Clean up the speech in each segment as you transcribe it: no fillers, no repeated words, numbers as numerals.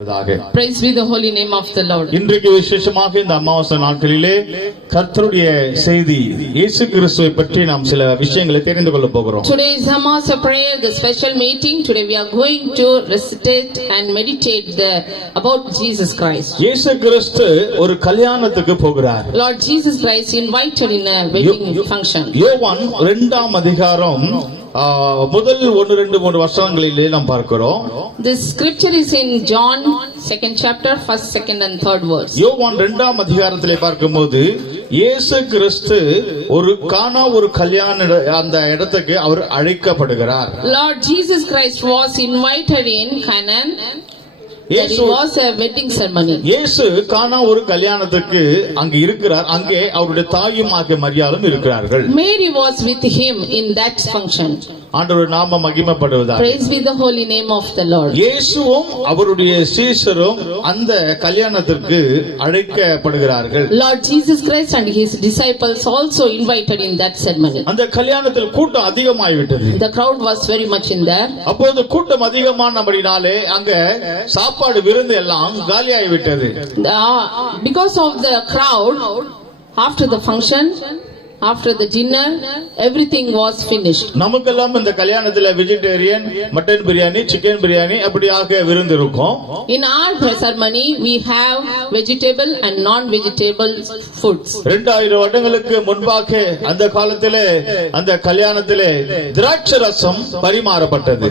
Praise be the holy name of the Lord. இன்றைக்கு விசேஷமாக இந்த அமாவாசை நாட்களிலே கர்த்தருடைய செய்தி இயேசு கிறிஸ்துவை பற்றி நாம் சில விஷயங்களை தெரிந்து கொள்ள போகிறோம். Today is Amavasya prayer, the special meeting. Today we are going to recitate and meditate about Jesus Christ. இயேசு கிறிஸ்து ஒரு கல்யாணத்துக்கு போகிறார். Lord Jesus Christ invited in a wedding function. யோவான் 2ஆம் அதிகாரம் முதல் 1-2-3 வசனங்களிலே நாம் பார்க்கிறோம். This scripture is in John 2nd chapter 1st, 2nd and 3rd verse. யோவான் 2ஆம் அதிகாரத்திலே பார்க்கும்போது இயேசு கிறிஸ்து ஒரு கல்யாண அந்த இடத்துக்கு அவர் அழைக்கப்படுகிறார். Lord Jesus Christ was invited in Canaan. It was a wedding ceremony. இயேசு கானா ஒரு கல்யாணத்துக்கு அங்க இருக்கிறார். அங்கே அவருடைய தாயும் ஆகிய மரியாளும் இருக்கிறார்கள். Mary was with him in that function. ஆண்டவருடைய நாமம் மகிமைப்படுவதாக. Praise be the holy name of the Lord. இயேசுவும் அவருடைய சீஷரும் அந்த கல்யாணத்திற்கு அழைக்கப்படுகிறார்கள். Lord Jesus Christ and his disciples also invited in that ceremony. அந்த கல்யாணத்தில் கூட்டம் அதிகமாகிவிட்டது. The crowd was very much in there. அப்போது கூட்டம் அதிகமானபடினாலே அங்க சாப்பாடு விருந்து எல்லாம் காலியாகிவிட்டது. Because of the crowd, after the function, after the dinner, everything was finished. நமக்கெல்லாம் இந்த கல்யாணத்துல vegetarian, mutton biryani, chicken biryani அப்படியாக விருந்து இருக்கும். In our ceremony we have vegetable and non-vegetable foods. 2000 வருடங்களுக்கு முன்பாக அந்த காலத்திலே அந்த கல்யாணத்திலே திராட்சை ரசம் பரிமாறப்பட்டது.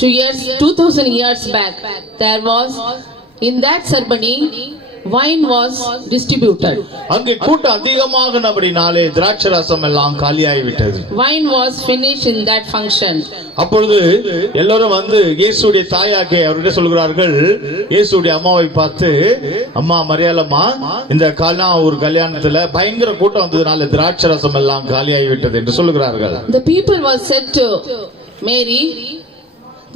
2000 years back, there was in that ceremony wine was distributed. அங்கே கூட்டம் அதிகமாகனபடினாலே திராட்சை ரசம் எல்லாம் காலியாகிவிட்டது. Wine was finished in that function. அப்பொழுது எல்லாரும் வந்து இயேசுடைய தாயாகிய அவர்கிட்ட சொல்கிறார்கள். இயேசுடைய அம்மாவை பார்த்து, அம்மா மரியாளம்மா, இந்த ஒரு கல்யாணத்துல பயங்கர கூட்டம் வந்ததுனால திராட்சை ரசம் எல்லாம் காலியாகிவிட்டது என்று சொல்கிறார்கள். The people was said to Mary,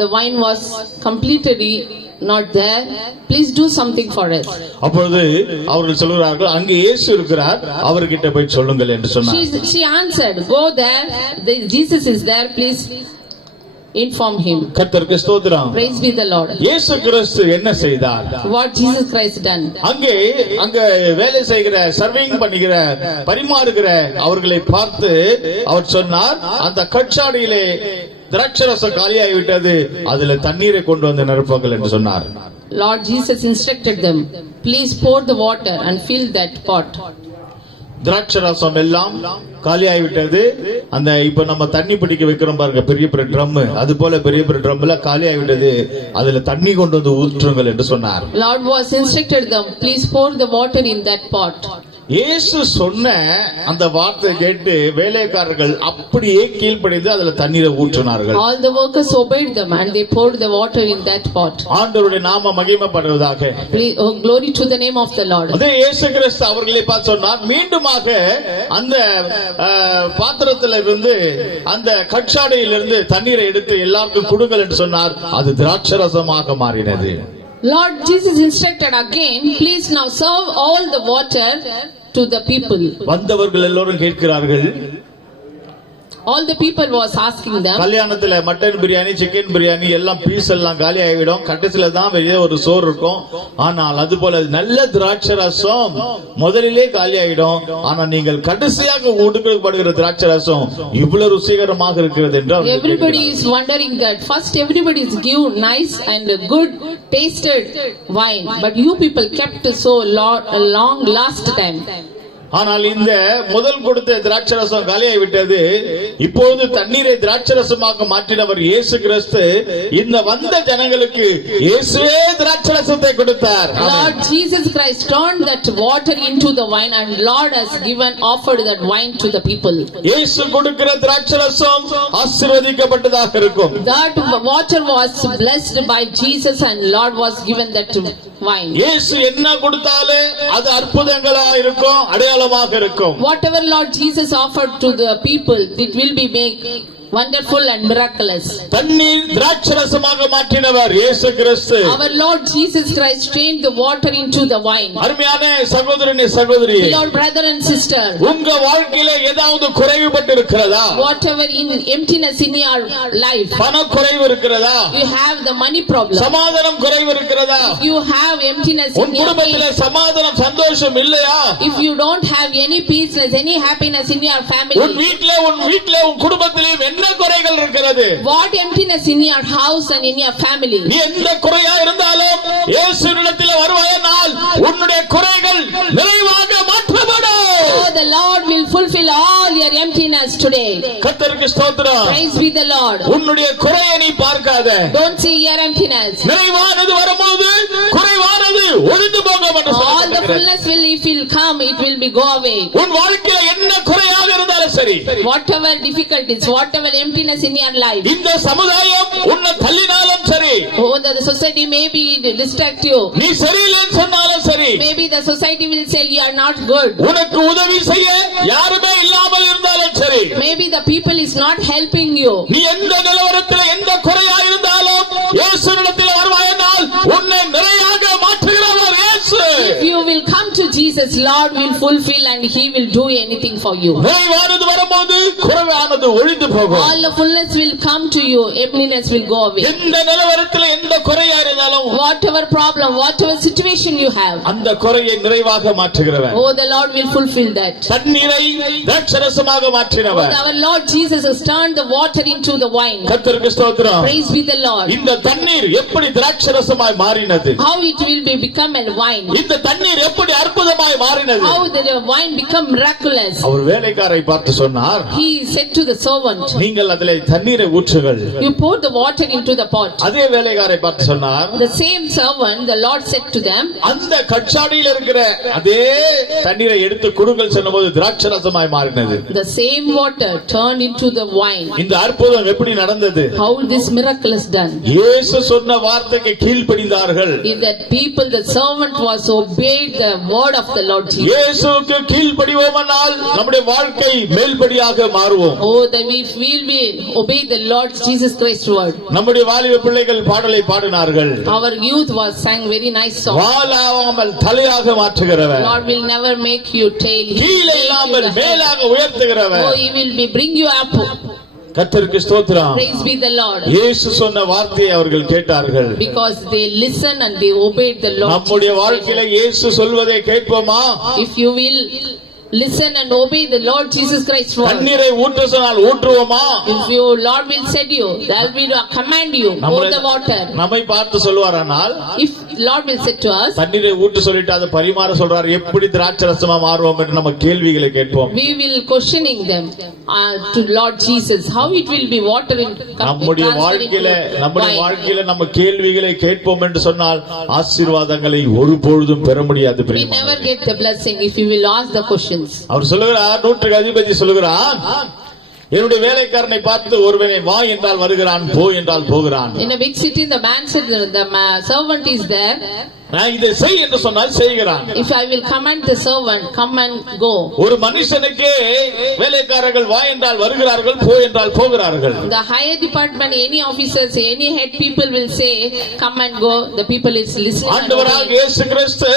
the wine was completely not there, please do something for us. அப்பொழுது அவர்கள் சொல்கிறார்கள், அங்கே இயேசு இருக்கிறார், அவர்கிட்ட போய் சொல்லுங்கள் என்று சொன்னார். She answered, go there, Jesus is there, please inform him. கர்த்தருக்கு ஸ்தோத்திரம். Praise be the Lord. இயேசு கிறிஸ்து என்ன செய்தார்? What Jesus Christ done? அங்கே வேலை செய்கிற, சர்விங் பண்ணுகிற, பரிமாறுகிற அவர்களை பார்த்து அவர் சொன்னார், அந்த கச்சாடியிலே திராட்சரசம் காலியாகிவிட்டது, அதுல தண்ணீரை கொண்டு வந்து நிரப்புங்கள் என்று சொன்னார். Lord Jesus instructed them, please pour the water and fill that pot. திராட்சரசம் எல்லாம் காலியாகிவிட்டது. அந்த இப்ப நம்ம தண்ணி பிடிக்க வைக்கிறோம் பாருங்க, பெரிய பெரிய ட்ரம், அது போல பெரிய பெரிய ட்ரம்ல காலியாகிவிட்டது, அதுல தண்ணி கொண்டு வந்து ஊற்றுங்கள் என்று சொன்னார். Lord was instructed them, please pour the water in that pot. இயேசு சொன்ன அந்த வார்த்தை கேட்டு வேலைக்காரர்கள் அப்படியே கீழ்ப்படிந்து அதுல தண்ணீரை ஊற்றினார்கள். All the workers obeyed them and they poured the water in that pot. ஆண்டவருடைய நாமம் மகிமைப்படுவதாக. Glory to the name of the Lord. அதே இயேசு கிறிஸ்து அவர்களை பார்த்து சொன்னார், மீண்டுமாக அந்த பாத்திரத்திலிருந்து அந்த கச்சாடையிலிருந்து தண்ணீரை எடுத்து எல்லாருக்கும் கொடுங்கள் என்று சொன்னார். அது திராட்சரசமாக மாறினது. Lord Jesus instructed again, please now serve all the water to the people. வந்தவர்கள் எல்லோரும் கேட்கிறார்கள். All the people was asking them. கல்யாணத்துல மட்டன் பிரியாணி, சிக்கன் பிரியாணி எல்லாம் பீஸ் எல்லாம் காலி ஆகிடும், கடைசில தான் வெளியே ஒரு சோறு இருக்கும். ஆனால் அது போல நல்ல திராட்சை ரசம் முதலிலே காலி ஆகிடும், ஆனா நீங்கள் கடைசியாக கொடுக்கப்படுகிற திராட்சை ரசம் இவ்வளவு ருசிகரமாக இருக்கிறது என்றால் everybody is wondering that first everybody is give nice and good tasted wine, but you people kept so long last time. ஆனால் இந்த முதல் கொடுத்த திராட்சரசம் காலியாகிவிட்டது. இப்போது தண்ணீரை திராட்சரசமாக மாற்றினவர் இயேசு கிறிஸ்து இந்த வந்த ஜனங்களுக்கு இயேசுவே திராட்சரசத்தை கொடுத்தார். Lord Jesus Christ turned that water into the wine and Lord has offered that wine to the people. இயேசு கொடுக்கிற திராட்சரசம் ஆசீர்வதிக்கப்பட்டதாக இருக்கும். That water was blessed by Jesus and Lord was given that wine. இயேசு என்ன கொடுத்தாலே அது அற்புதங்களா இருக்கும், அடையாளமாக இருக்கும். Whatever Lord Jesus offered to the people, it will be made wonderful and miraculous. தண்ணீர் திராட்சரசமாக மாற்றினவர் இயேசு கிறிஸ்து. Our Lord Jesus Christ changed the water into the wine. அருமையான சகோதரனே சகோதரியே, Lord brother and sister, உங்க வாழ்க்கையில ஏதாவது குறைவுபட்டு இருக்கிறதா? whatever in emptiness in your life, பண குறைவு இருக்கிறதா? you have the money problem, சமாதானம் குறைவு இருக்கிறதா? you have emptiness உன் in your குடும்பத்திலே life, சமாதானம் சந்தோஷம் இல்லையா? if you don't have any peaceness, any happiness in your உன் family, வீட்டிலே உன் குடும்பத்திலே என்ன குறைகள் இருக்கிறது? what emptiness in your house and in your family, நீ எந்த குறையா இருந்தாலும் இயேசுவினிடத்தில் வருவாயானால் உன்னுடைய குறைகள் நிறைவாக மாற்றப்படும். oh, the Lord will fulfill all your emptiness today. கர்த்தருக்கு ஸ்தோத்திரம். Praise be the Lord. உன்னுடைய குறையை நீ பார்க்காத. Don't see your emptiness. நிறைவானது வரும்போது குறைவானது ஒழிந்து போகும் என்று All the சொல்லப்பட்டிருக்கிறது. fullness will come, it will be go away. உன் வாழ்க்கையில என்ன குறையாக இருந்தாலும் சரி, Whatever difficulties, whatever emptiness in your life, இந்த சமுதாயம் உன்னை தள்ளினாலும் சரி, oh, the society may be distract you. நீ சரியில்லைன்னு சொன்னாலும் சரி, Maybe the society will say you are not good. உனக்கு உதவி செய்ய யாருமே இல்லாமல் இருந்தாலும் சரி, Maybe the people is not helping you. நீ எந்த நிலவரத்தில் எந்த குறையா இருந்தாலும் இயேசுவினிடத்தில் வருவாயானால் உன்னை நிறையாக மாற்றுகிறவர் இயேசு. If you will come to Jesus, Lord will fulfill and He will do anything for you. நிறைவானது வரும்போது குறைவானது ஒழிந்து போகும். All the fullness will come to you, emptiness will go away. எந்த நிலவரத்தில் எந்த குறையா இருந்தாலும் Whatever problem, whatever situation you have, அந்த குறையை நிறைவாக மாற்றுகிறவர். oh, the Lord will fulfill that. தண்ணீரை திராட்சரசமாக மாற்றினவர். Our Lord Jesus has turned the water into the wine. கர்த்தருக்கு ஸ்தோத்திரம். Praise be the Lord. இந்த தண்ணீர் எப்படி திராட்சரசமாய் மாறினது? How it will be become a wine. இந்த தண்ணீர் எப்படி அற்புதமாய் மாறினது? How the wine become miraculous. அவர் வேலைக்காரை பார்த்து சொன்னார், He said to the servant, நீங்கள் அதிலே தண்ணீரை ஊற்றுங்கள். you pour the water into the pot. அதே வேலைக்காரை பார்த்து சொன்னார், The same servant, the Lord said to them, அந்த கச்சாடியில் இருக்கிற அதே தண்ணீரை எடுத்து கொடுங்கள் சொன்னபோது திராட்சரசமாய் மாறினது. the same water turned into the wine. இந்த அற்புதம் எப்படி நடந்தது? How this miracle is done? இயேசு சொன்ன வார்த்தைக்கு கீழ்ப்படிந்தார்கள். If that people, the servant was obeyed the word of the Lord Jesus. இயேசுவுக்கு கீழ்ப்படிவோமானால் நம்முடைய வாழ்க்கை மேல்படியாக மாறுவோம். Oh, that if we will obey the Lord Jesus Christ's word. நம்முடைய வாலிப பிள்ளைகள் பாடலை பாடினார்கள். Our youth was sang very nice song. வாலாவாமல் தலையாக மாற்றுகிறவர், Lord will never make you tail. He will கீழே make you இல்லாமல் the head. மேலாக உயர்த்துகிறவர். Oh, He will be bring you up. கர்த்தருக்கு ஸ்தோத்திரம். Praise be the Lord. இயேசு சொன்ன வார்த்தையை அவர்கள் கேட்டார்கள். Because they listened and they obeyed the Lord. நம்முடைய Jesus வாழ்க்கையில இயேசு சொல்வதை கேட்போமா? Christ. If you will listen and obey the Lord Jesus Christ's word. தண்ணீரை ஊற்ற சொன்னால் ஊற்றுவோமா? If you Lord will said you, that will command you pour the water. நம்மை பார்த்து சொல்வாரானால், If Lord will say to us, தண்ணீரை ஊற்ற சொல்லிட்டு அதை பரிமாற சொல்றார், எப்படி திராட்சரசமா மாறுவோம் என்று நம்ம கேள்விகளை கேட்போம். we will questioning them to Lord Jesus, how it will be water in நம்முடைய வாழ்க்கையில நம்ம கேள்விகளை கேட்போம் என்று சொன்னால் ஆசீர்வாதங்களை ஒருபொழுதும் பெற முடியாது. We never get the blessing if you will ask the questions. அவர் சொல்லுகிறார், 100க்கு அதிபதி சொல்லுகிறார், என்னுடைய வேலைக்காரனை பார்த்து ஒருவனை வா என்றால் வருகிறான், போ என்றால் போகிறான். In a big city, the man said, the servant is there. நான் இதை செய் என்று சொன்னால் செய்கிறான். If I will command the servant, come and go. ஒரு மனுஷனுக்கே வேலைக்காரர்கள் வா என்றால் வருகிறார்கள், போ என்றால் போகிறார்கள். The higher department, any officers, any head people will say, come and go. The people is listening. and ஆண்டவராக obeying. இயேசு கிறிஸ்து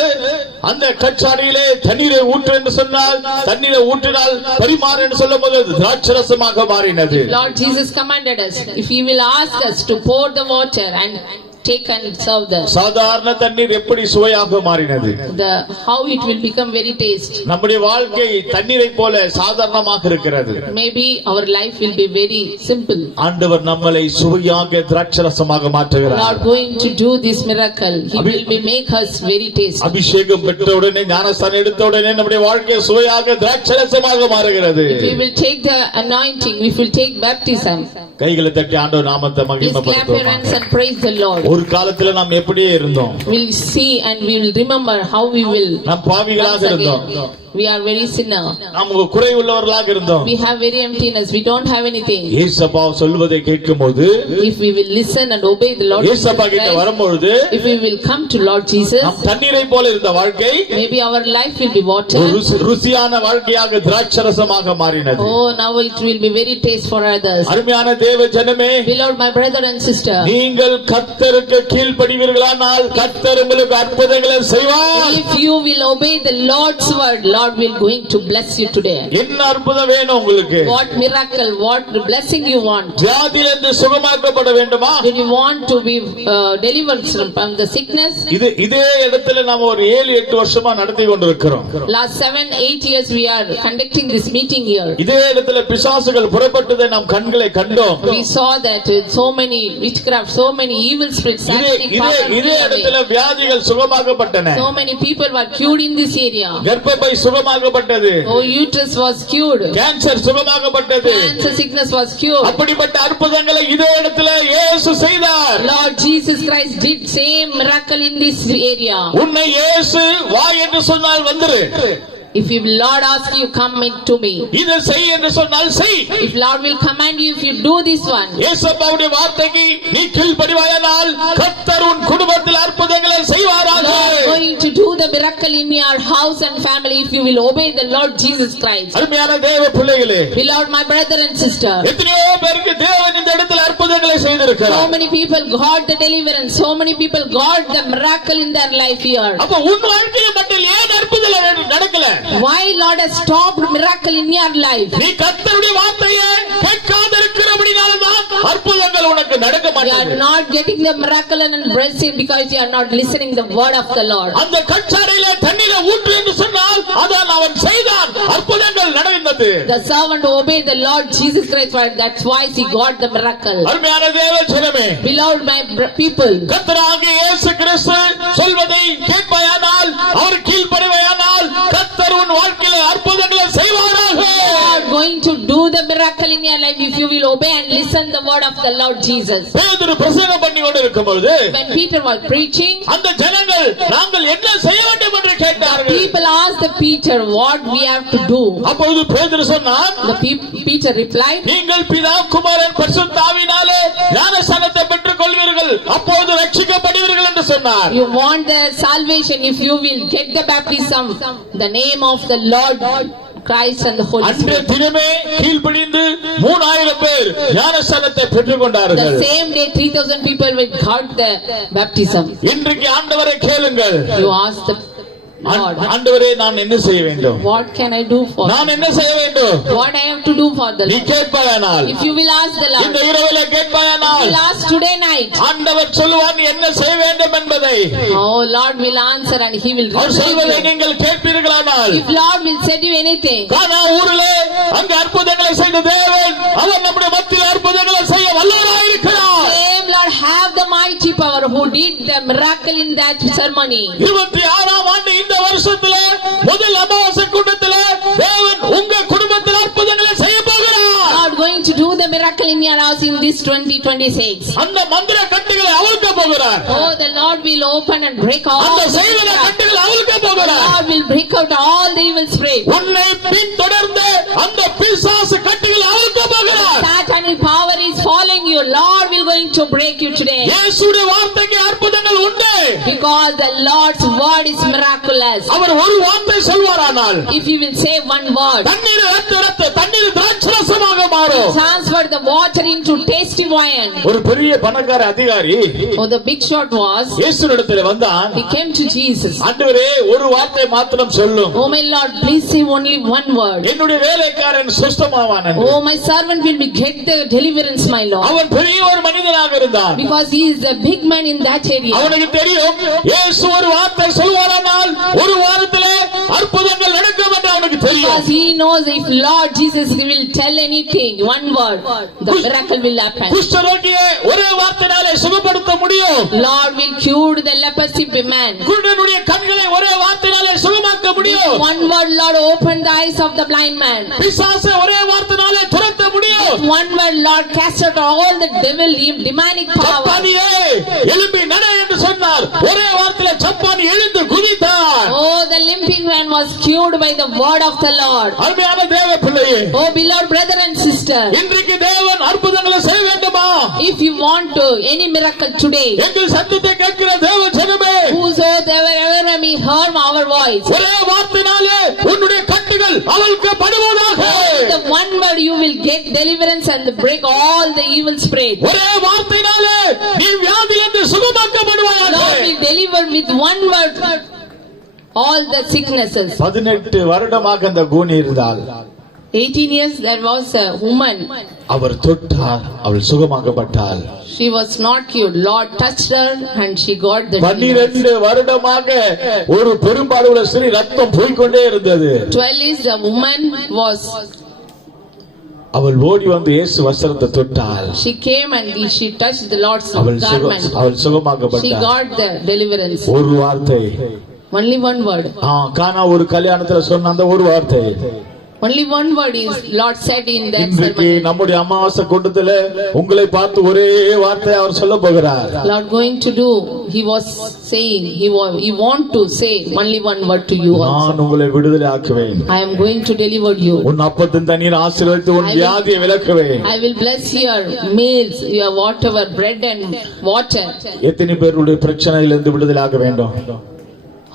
அந்த கச்சாடியிலே தண்ணீரை ஊற்று என்று சொன்னால், தண்ணீரை ஊற்றினால் பரிமாறு என்று சொல்லும்போது திராட்சரசமாக மாறினது. Lord Jesus commanded us, if He will ask us to pour the water and take and serve the சாதாரண தண்ணீர் எப்படி சுவையாக மாறினது? how it will become very taste. நம்முடைய வாழ்க்கை தண்ணீரை போல சாதாரணமாக இருக்கிறது. Maybe our life will be very simple. ஆண்டவர் நம்மளை சுவையாக திராட்சரசமாக மாற்றுகிறார். Lord going to do this miracle, He will be make us very tasty. அபிஷேகம் பெற்ற உடனே, ஞானஸ்தானம் எடுத்த உடனே நம்முடைய வாழ்க்கை சுவையாக திராட்சரசமாக மாறுகிறது. If we will take the anointing, if we will take baptism, கைகளை தட்டி ஆண்டவர் நாமத்தை please clap your மகிமைப்படுத்துவோம். hands and praise the Lord. ஒரு காலத்துல நாம் எப்படியே இருந்தோம். We'll see and we will remember how we will நாம் பாவிகளாக once இருந்தோம். again. We are very sinner. நாம் குறை உள்ளவர்களாக இருந்தோம். We have very emptiness. We don't have anything. இயேசப்பா சொல்வதை கேட்கும்போது, If we will listen and obey the Lord Jesus இயேசப்பா கிட்ட Christ, வரும்போது, if we will come to Lord Jesus, நம் தண்ணீரை போல இருந்த வாழ்க்கை maybe our life will be water. ருசியான வாழ்க்கையாக திராட்சரசமாக மாறினது. Oh, now it will be very taste for others. அருமையான தேவ ஜனமே, Beloved my brother and sister, நீங்கள் கர்த்தருக்கு கீழ்ப்படிவீர்களானால் கர்த்தர் உங்களுக்கு அற்புதங்களை செய்வார். if you will obey the Lord's word, Lord will going to bless you today. என்ன அற்புதம் வேணும் உங்களுக்கு? What miracle, what blessing you want? வியாதியிலிருந்து சுகமாக்கப்பட வேண்டுமா? Do you want to be delivered from the sickness? இதே இடத்துல நாம ஒரு 7-8 வருஷமா நடத்தி கொண்டிருக்கிறோம். Last 7-8 years we are conducting this meeting here. இதே இடத்துல பிசாசுகள் புறப்பட்டதை நாம் கண்களை கண்டோம். We saw that so many witchcraft, so many evil spirits, satanic powers. இதே இடத்துல வியாதிகள் சுகமாக்கப்பட்டன. So many people were cured in this area. கர்ப்பப்பை சுகமாக்கப்பட்டது. Oh, uterus was cured. Cancer சுகமாக்கப்பட்டது. Cancer sickness was cured. அப்படிப்பட்ட அற்புதங்களை இதே இடத்துல இயேசு செய்தார். Lord Jesus Christ did same miracle in this area. உன்னை இயேசு வா என்று சொன்னால் வந்துரு. If you Lord ask you, come into me. இதை செய் என்று சொன்னால் செய். If Lord will command you, if you do this one. இயேசுவுடைய வார்த்தைக்கு நீ கீழ்ப்படிவாயானால் கர்த்தர் உன் குடும்பத்தில் அற்புதங்களை செய்வாராக. Lord going to do the miracle in your house and family if you will obey the Lord Jesus Christ. அருமையான தேவ பிள்ளைகளே, Beloved my brother and sister, எத்தனையோ பேருக்கு தேவன் இந்த இடத்தில் அற்புதங்களை செய்திருக்கிறார். so many people got the deliverance, so many people got the miracle in their life here. அப்ப உன் வாழ்க்கையில் மட்டும் ஏன் அற்புதம் நடக்கல? Why Lord has stopped miracle in your life? நீ கர்த்தருடைய வார்த்தையை கேட்காதிருக்கிறபடியால்தான் அற்புதங்கள் உனக்கு நடக்க You are மாட்டேங்குது. not getting the miracle and blessing because you are not listening the word of the Lord. அந்த கற்சாரையில தண்ணீரை ஊற்று என்று சொன்னால் அதான் அவன் செய்தான், அற்புதங்கள் நடந்தது. The servant obeyed the Lord Jesus Christ, that's why he got the miracle. அருமையான தேவ ஜனமே, Beloved my people, கர்த்தராகிய இயேசு கிறிஸ்து சொல்வதை கேட்பாயானால், அவர் கீழ்ப்படிவாயானால் கர்த்தர் உன் வாழ்க்கையில அற்புதங்களை செய்வாராக. you are going to do the miracle in your life if you will obey and listen the word of the Lord Jesus. பேதுரு பிரசங்கம் பண்ணி கொண்டிருக்கும்போது When Peter was preaching, அந்த ஜனங்கள் நாங்கள் என்ன செய்ய வேண்டும் என்று கேட்டார்கள். people asked the Peter what we have to do. அப்பொழுது பேதுரு சொன்னான், Peter replied, நீங்கள் பிதா குமாரன் பரிசுத்த ஆவியினாலே ஞானஸ்நானத்தை பெற்றுக் கொள்வீர்கள், அப்பொழுது ரட்சிக்கப்படுவீர்கள் என்று சொன்னார். you want the salvation if you will get the baptism, the name of the Lord Christ and the Holy அன்றைய Spirit. தினமே கீழ்ப்படிந்து 3000 பேர் ஞானஸ்நானத்தை பெற்றுக் கொண்டார்கள். The same day 3000 people will got the baptism. இன்றைக்கு ஆண்டவரை கேளுங்கள். You ask the Lord, ஆண்டவரே நான் என்ன செய்ய வேண்டும்? what can I do for நான் you? என்ன செய்ய வேண்டும்? What I have to do for the நீ Lord? கேட்பாயானால், If you will ask the இந்த Lord, இரவில you கேட்பாயானால் will ask today night. ஆண்டவர் சொல்லுவார் நீ என்ன செய்ய வேண்டும் என்பதை. Oh, Lord will answer and He will அவர் சொல்வதை receive you. நீங்கள் கேட்பீர்களானால், If Lord will send you anything, கானா ஊரிலே அங்க அற்புதங்களை செய்த தேவன் அவர் நம்முடைய மத்தியில் அற்புதங்களை செய்ய வல்லவராயிருக்கிறார். same Lord have the mighty power who did the miracle in that ceremony. 26ஆம் ஆண்டு இந்த வருஷத்திலே முதல் அமாவாசை கூட்டத்திலே தேவன் உங்க குடும்பத்தில் அற்புதங்களை செய்ய போகிறார். God going to do the miracle in your house in this 2026. அந்த மந்திர கட்டுகளை அவிழ்க்க போகிறார். Oh, the Lord will open and break all அந்த the செய்வன witchcraft. கட்டுகளை அவிழ்க்க The போகிறார். Lord will break out all the evil spirit. உன்னை பின்தொடர்ந்து அந்த பிசாசு கட்டுகளை அவிழ்க்க போகிறார். Satanic power is following you. Lord will going to break you today. இயேசுவுடைய வார்த்தைக்கு அற்புதங்கள் உண்டு. Because the Lord's word is miraculous. அவர் ஒரு வார்த்தை சொல்வாரானால் If you will say one word, தண்ணீர் தண்ணீர் திராட்சரசமாக மாறும். transfer the water into tasty wine. ஒரு பெரிய பணக்கார அதிகாரி Oh, the big shot was, இயேசுவிடத்தில் வந்தான். he came to Jesus. ஆண்டவரே ஒரு வார்த்தை மாத்திரம் சொல்லும், Oh my Lord, please say only one word. என்னுடைய வேலைக்காரன் சுஸ்தமாவான் என்று. Oh, my servant will be get the deliverance, my Lord. அவன் பெரிய ஒரு மனிதனாக இருந்தான். Because he is a big man in that area. அவனுக்கு தெரியும் இயேசு ஒரு வார்த்தை சொல்வாரானால் ஒரு வாரத்திலே அற்புதங்கள் நடக்கும் என்று அவனுக்கு தெரியும். Because he knows if Lord Jesus will tell anything, one word, the miracle will happen. குஷ்டரோகியை ஒரே வார்த்தையாலே சுகப்படுத்த முடியும். Lord will cure the leprosy man. குருடனுடைய கண்களை ஒரே வார்த்தையாலே சுகமாக்க முடியும். One word, Lord, open the eyes of the blind man. பிசாசை ஒரே வார்த்தையாலே துரத்த முடியும். One word, Lord, cast out all the devil, demonic power. சப்பானியே எழும்பி நட என்று சொன்னார். ஒரே வார்த்தையில சப்பானி எழுந்து குதித்தார். Oh, the limping man was cured moved by the word of the Lord. அருமையான தேவ பிள்ளையே, Oh beloved brother and sister, இன்றைக்கு தேவன் அற்புதங்களை செய்ய வேண்டுமா? if you want to any miracle today, எங்கள் சத்தத்தை கேட்கிற தேவ ஜனமே, whosoever may hear our voice, ஒரே வார்த்தையினாலே உன்னுடைய கட்டுகள் அவளுக்கு படுவதாக. the one word you will get deliverance and break all the evil spread. ஒரே வார்த்தையினாலே நீ வியாதியிலிருந்து சுகமாக்கப்படுவாயாக. Lord will deliver with one word all the sicknesses. 18 வருடமாக அந்த கூனி இருந்தால் 18 years there was a woman. அவர் தொட்டார், அவள் சுகமாக்கப்பட்டாள். She was not cured. Lord touched her and she got the deliverance. 12 வருடமாக ஒரு பெரும்பாலுள்ள ஸ்திரீ ரத்தம் போய்க்கொண்டே இருந்தது. 12 years the woman was. அவள் ஓடி வந்து இயேசு வஸ்திரத்தை தொட்டாள். She came and she touched the Lord's அவள் garment. She சுகமாக்கப்பட்டாள். got the deliverance. ஒரு வார்த்தை, Only one word. கானா ஒரு கல்யாணத்துல சொன்ன அந்த ஒரு வார்த்தை. Only one word is Lord said in that இன்றைக்கு sermon. நம்முடைய அமாவாசை கூட்டத்துல உங்களை பார்த்து ஒரே வார்த்தை அவர் சொல்ல போகிறார். Lord going to do, he was saying, he want to say only one word to you also. நான் உங்களை விடுதலை ஆக்குவேன். I am going to deliver you. உன் அப்பத்தின் தண்ணீர் ஆசீர்வதித்து உன் வியாதியை விலக்குவேன். I will bless your meals, your whatever bread and water. எத்தனை பேருடைய பிரச்சனையிலிருந்து விடுதலை ஆக வேண்டும்?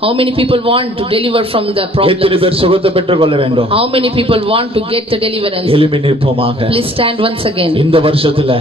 How many people want to deliver from the எத்தனை problems? பேர் சுகத்தை பெற்றுக் கொள்ள வேண்டும்? How many people want to get the deliverance? எழும்பி நிற்போமாக. Please stand once again. இந்த வருஷத்துல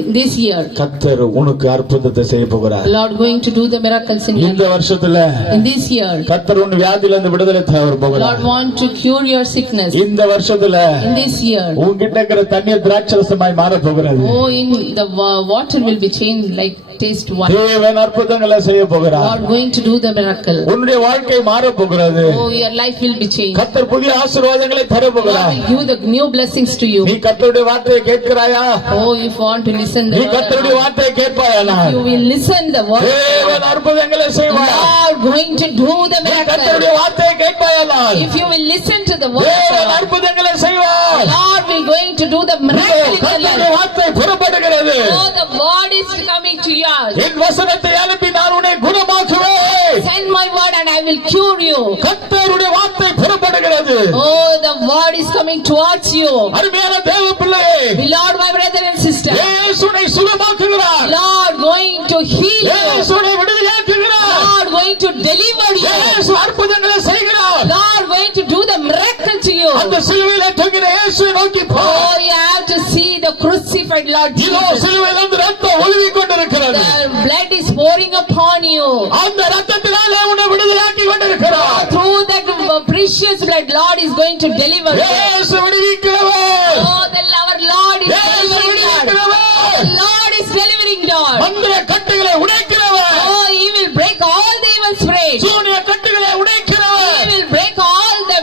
In this year, கர்த்தர் உனக்கு அற்புதத்தை செய்ய போகிறார். Lord going to do the miracles in your இந்த life. வருஷத்துல In this year, கர்த்தர் உன் வியாதியிலிருந்து விடுதலை தர போகிறார். Lord want to cure your sickness. இந்த வருஷத்துல In this year, உன்கிட்ட இருக்கிற தண்ணீர் திராட்சரசமாய் மாற போகிறது. oh, in the water will be changed like taste wine. தேவன் அற்புதங்களை செய்ய போகிறார். Lord going to do the miracle. உன்னுடைய வாழ்க்கை மாற போகிறது. Oh, your life will be changed. கர்த்தர் புதிய ஆசீர்வாதங்களை தர Lord போகிறார். will give the new blessings to you. நீ கர்த்தருடைய வார்த்தையை கேட்கிறாயா? Oh, if you want to listen the நீ word, கர்த்தருடைய வார்த்தையை கேட்பாயா? you will listen the word. தேவன் அற்புதங்களை செய்வார். Lord going to do the நீ miracle. கர்த்தருடைய வார்த்தையை கேட்பாயா? If you will listen to the word, தேவன் அற்புதங்களை செய்வார். Lord will going to do the miracle in your கர்த்தருடைய life. வார்த்தை புறப்படுகிறது. Oh, the word is coming to you. என் வசனத்தை அனுப்பி நான் உன்னை குணமாக்குவேன். Send my word and I will cure you. கர்த்தருடைய வார்த்தை புறப்படுகிறது. Oh, the word is coming towards you. அருமையான தேவ பிள்ளையே, Lord, my brother and sister, இயேசு உன்னை சுகமாக்குகிறார். Lord going to heal you. இயேசு உன்னை விடுதலையாக்குகிறார். Lord going to deliver you. இயேசு அற்புதங்களை செய்கிறார். Lord going to do the miracle to you. அந்த சிலுவையிலே தொங்கின இயேசுவை நோக்கி போ. Oh, you have to see the crucified Lord இதோ Jesus. சிலுவையிலிருந்து ரத்தம் ஒழுகிக் கொண்டிருக்கிறது. The blood is pouring upon you. அந்த ரத்தத்தினாலே உன்னை விடுதலையாக்கி கொண்டிருக்கிறார். Through that precious blood, Lord is going to deliver you. இயேசு விடுவிக்கிறவர். Oh, our Lord is இயேசு delivering Lord. விடுவிக்கிறவர். The Lord is delivering Lord. மந்திர கட்டுகளை உடைக்கிறவர். Oh, He will break all the evil spread. சூனிய கட்டுகளை He உடைக்கிறவர். will break all the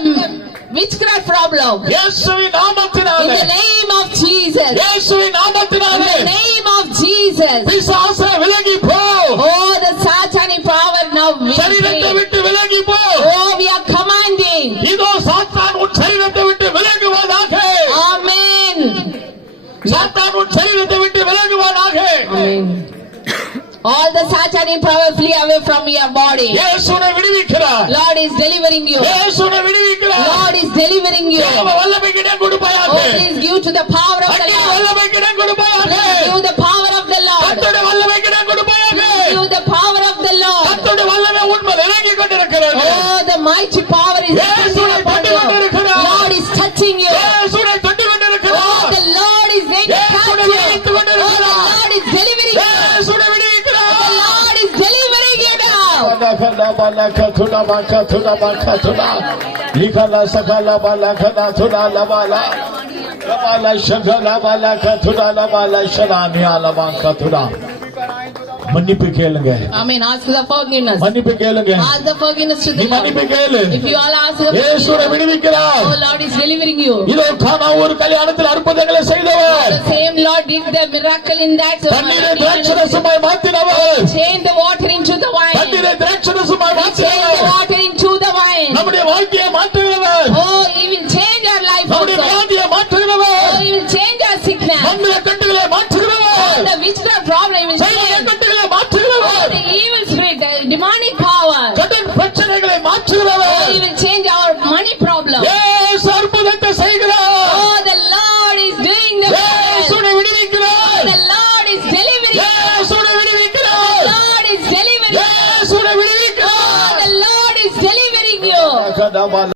witchcraft problem. இயேசுவின் In நாமத்தினாலே, the name of Jesus. இயேசுவின் In நாமத்தினாலே the name of Jesus. பிசாசே விலகி போ. Oh, the satanic power now will சரீரத்தை break. விட்டு விலகி போ. Oh, we are commanding. இதோ சாத்தான் உன் சரீரத்தை விட்டு விலகுவதாக. Amen. சாத்தான் உன் சரீரத்தை விட்டு விலகுவதாக. Amen. All the satanic power flee away from your body. இயேசு உன்னை விடுவிக்கிறார். Lord is delivering you. இயேசு உன்னை விடுவிக்கிறார். Lord is delivering you. தேவ வல்லமைக்கு இடம் கொடுப்பாயாக. Oh, please give to the power of the அக்கினி Lord. வல்லமைக்கு இடம் கொடுப்பாயாக. Please give the power of the Lord. கர்த்தருடைய வல்லமைக்கு இடம் கொடுப்பாயாக. Give the power of the Lord. கர்த்தருடைய வல்லமை உண்மை இறங்கிக் கொண்டிருக்கிறது. Oh, the mighty power is descending upon you. Lord is touching you. இயேசு உன்னை தொட்டு Oh, கொண்டிருக்கிறார். the Lord is going to touch you. Oh, the Lord is delivering you. இயேசு உன்னை விடுவிக்கிறார். The Lord is delivering you now. மன்னிப்பு கேளுங்க. Amen. Ask the forgiveness. மன்னிப்பு கேளுங்க. Ask the forgiveness to நீ the Lord. மன்னிப்பு கேளு. If you all ask the இயேசுவை விடுவிக்கிறார். oh, Lord is delivering you. இதோ கானா ஒரு கல்யாணத்தில் அற்புதங்களை செய்தவர். The same Lord did the miracle in that. தண்ணீரை திராட்சரசமாய் மாற்றினவர். Change the water into the wine. தண்ணீரை திராட்சரசமாய் Change the மாற்றினவர். water into the wine. நம்முடைய வாழ்க்கையை மாற்றுகிறவர். Oh, He will change our life நம்முடைய also. வியாதியை மாற்றுகிறவர். Oh, He will change our sickness. மந்திர கட்டுகளை மாற்றுகிறவர். The witchcraft problem He will செய்திய change. கட்டுகளை மாற்றுகிறவர். The evil spirit, the demonic power. கடன் பிரச்சனைகளை Oh, மாற்றுகிறவர். He will change our The Lord is delivering you. இயேசுவை விடுவிக்கிறார். The Lord is delivering you. இயேசுவை விடுவிக்கிறார். The Lord is delivering you.